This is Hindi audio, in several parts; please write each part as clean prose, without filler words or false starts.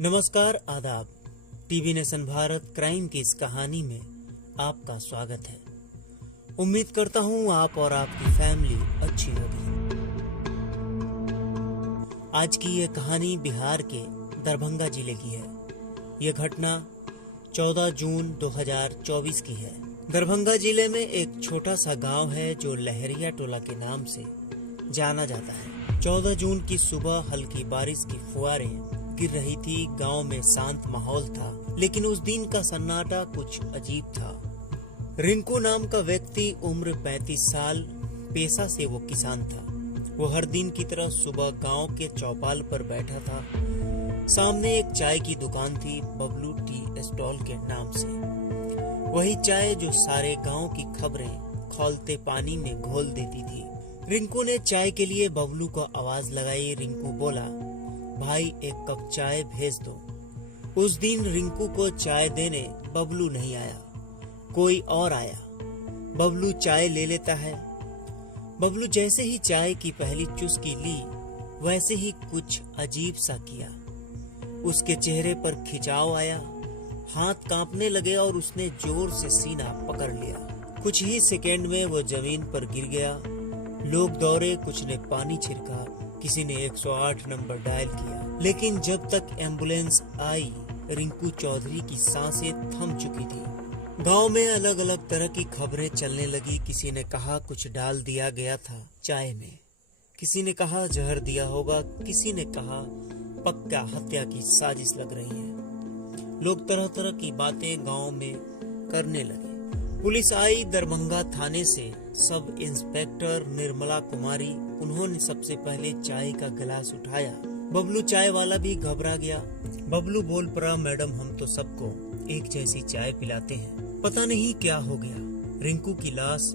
नमस्कार, आदाब। टीवी नेशन भारत क्राइम की इस कहानी में आपका स्वागत है। उम्मीद करता हूँ आप और आपकी फैमिली अच्छी होगी। आज की ये कहानी बिहार के दरभंगा जिले की है। ये घटना 14 जून 2024 की है। दरभंगा जिले में एक छोटा सा गांव है जो लहरिया टोला के नाम से जाना जाता है। 14 जून की सुबह हल्की बारिश की फुहारें गिर रही थी। गांव में शांत माहौल था, लेकिन उस दिन का सन्नाटा कुछ अजीब था। रिंकू नाम का व्यक्ति, उम्र 35 साल, पेशा से वो किसान था। वो हर दिन की तरह सुबह गांव के चौपाल पर बैठा था। सामने एक चाय की दुकान थी, बबलू टी स्टॉल के नाम से। वही चाय जो सारे गांव की खबरें खौलते पानी में घोल देती थी। रिंकू ने चाय के लिए बबलू को आवाज लगाई। रिंकू बोला, भाई एक कप चाय भेज दो। उस दिन रिंकू को चाय देने बबलू नहीं आया, कोई और आया। बबलू चाय ले लेता है। बबलू जैसे ही चाय की पहली चुस्की ली, वैसे ही कुछ अजीब सा किया। उसके चेहरे पर खिंचाव आया, हाथ कांपने लगे और उसने जोर से सीना पकड़ लिया। कुछ ही सेकेंड में वो जमीन पर गिर गया। लोग दौड़े, कुछ ने पानी छिड़का, किसी ने 108 नंबर डायल किया, लेकिन जब तक एम्बुलेंस आई, रिंकू चौधरी की सांसें थम चुकी थी। गांव में अलग अलग तरह की खबरें चलने लगी। किसी ने कहा कुछ डाल दिया गया था चाय में, किसी ने कहा जहर दिया होगा, किसी ने कहा पक्का हत्या की साजिश लग रही है। लोग तरह तरह की बातें गांव में करने लगे। पुलिस आई दरभंगा थाने से, सब इंस्पेक्टर निर्मला कुमारी। उन्होंने सबसे पहले चाय का गिलास उठाया। बबलू चाय वाला भी घबरा गया। बबलू बोल पड़ा, मैडम हम तो सबको एक जैसी चाय पिलाते हैं, पता नहीं क्या हो गया। रिंकू की लाश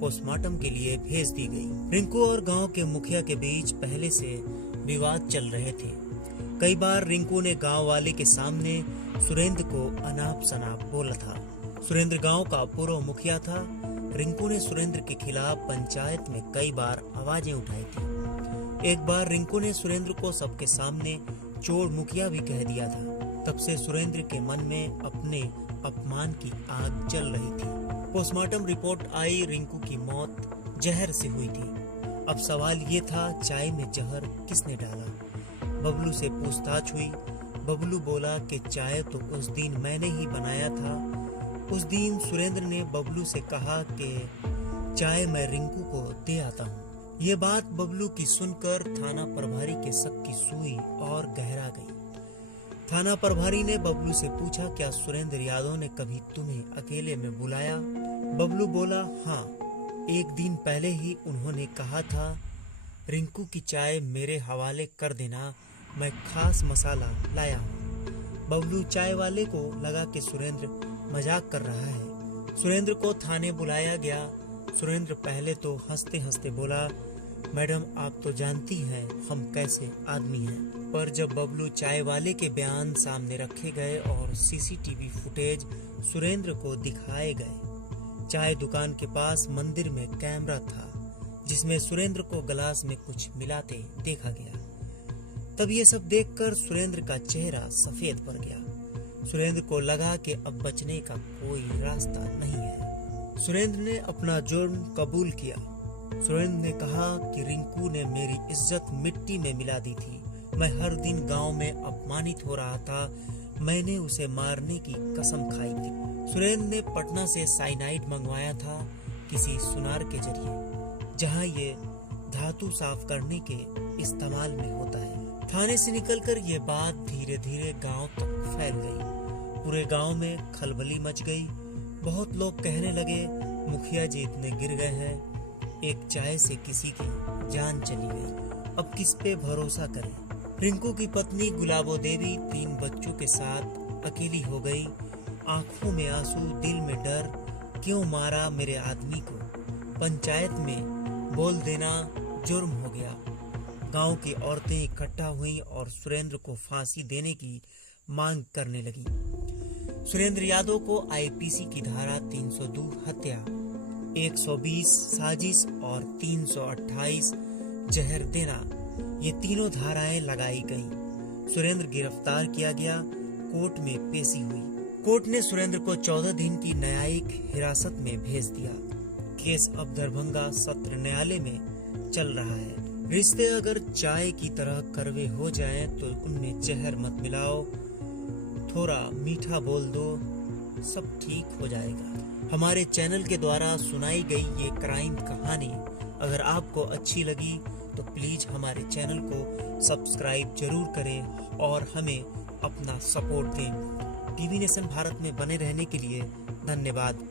पोस्टमार्टम के लिए भेज दी गई। रिंकू और गांव के मुखिया के बीच पहले से विवाद चल रहे थे। कई बार रिंकू ने गांव वाले के सामने सुरेंद्र को अनाप शनाप बोला था। सुरेंद्र गांव का पूर्व मुखिया था। रिंकू ने सुरेंद्र के खिलाफ पंचायत में कई बार आवाजें उठाई थी। एक बार रिंकू ने सुरेंद्र को सबके सामने चोर मुखिया भी कह दिया था। तब से सुरेंद्र के मन में अपने अपमान की आग जल रही थी। पोस्टमार्टम रिपोर्ट आई, रिंकू की मौत जहर से हुई थी। अब सवाल ये था, चाय में जहर किसने डाला? बबलू से पूछताछ हुई। बबलू बोला कि चाय तो उस दिन मैंने ही बनाया था। उस दिन सुरेंद्र ने बबलू से कहा कि चाय मैं रिंकू को दे आता हूँ। ये बात बबलू की सुनकर थाना प्रभारी के शक की सुई और गहरा गई। थाना प्रभारी ने बबलू से पूछा, क्या सुरेंद्र यादव ने कभी तुम्हें अकेले में बुलाया? बबलू बोला, हाँ, एक दिन पहले ही उन्होंने कहा था रिंकू की चाय मेरे हवाले कर देना, मैं खास मसाला लाया हूँ। बबलू चाय वाले को लगा कि सुरेंद्र मजाक कर रहा है। सुरेंद्र को थाने बुलाया गया। सुरेंद्र पहले तो हंसते हंसते बोला, मैडम आप तो जानती हैं हम कैसे आदमी हैं। पर जब बबलू चाय वाले के बयान सामने रखे गए और सीसीटीवी फुटेज सुरेंद्र को दिखाए गए, चाय दुकान के पास मंदिर में कैमरा था जिसमें सुरेंद्र को गिलास में कुछ मिलाते देखा गया। तब ये सब देखकर सुरेंद्र का चेहरा सफेद पड़ गया। सुरेंद्र को लगा कि अब बचने का कोई रास्ता नहीं है। सुरेंद्र ने अपना जुर्म कबूल किया। सुरेंद्र ने कहा कि रिंकू ने मेरी इज्जत मिट्टी में मिला दी थी। मैं हर दिन गांव में अपमानित हो रहा था। मैंने उसे मारने की कसम खाई थी। सुरेंद्र ने पटना से साइनाइड मंगवाया था किसी सुनार के जरिए, जहां ये धातु साफ करने के इस्तेमाल में होता है। थाने से निकलकर ये बात धीरे धीरे गांव तक फैल गई। पूरे गांव में खलबली मच गई। बहुत लोग कहने लगे, मुखिया जी इतने गिर गए हैं, एक चाय से किसी की जान चली गई, अब किस पे भरोसा करें? रिंकू की पत्नी गुलाबो देवी 3 बच्चों के साथ अकेली हो गई। आंखों में आंसू, दिल में डर, क्यों मारा मेरे आदमी को? पंचायत में बोल देना जुर्म हो गया। गांव की औरतें इकट्ठा हुईं और सुरेंद्र को फांसी देने की मांग करने लगी। सुरेंद्र यादव को आईपीसी की धारा 302 हत्या, 120 साजिश और 328 जहर देना, ये तीनों धाराएं लगाई गईं। सुरेंद्र गिरफ्तार किया गया, कोर्ट में पेशी हुई। कोर्ट ने सुरेंद्र को 14 दिन की न्यायिक हिरासत में भेज दिया। केस अब दरभंगा सत्र न्यायालय में चल रहा है। रिश्ते अगर चाय की तरह कड़वे हो जाएं तो उनमें जहर मत मिलाओ, थोड़ा मीठा बोल दो, सब ठीक हो जाएगा। हमारे चैनल के द्वारा सुनाई गई ये क्राइम कहानी अगर आपको अच्छी लगी तो प्लीज हमारे चैनल को सब्सक्राइब जरूर करें और हमें अपना सपोर्ट दें। टीवी नेशन भारत में बने रहने के लिए धन्यवाद।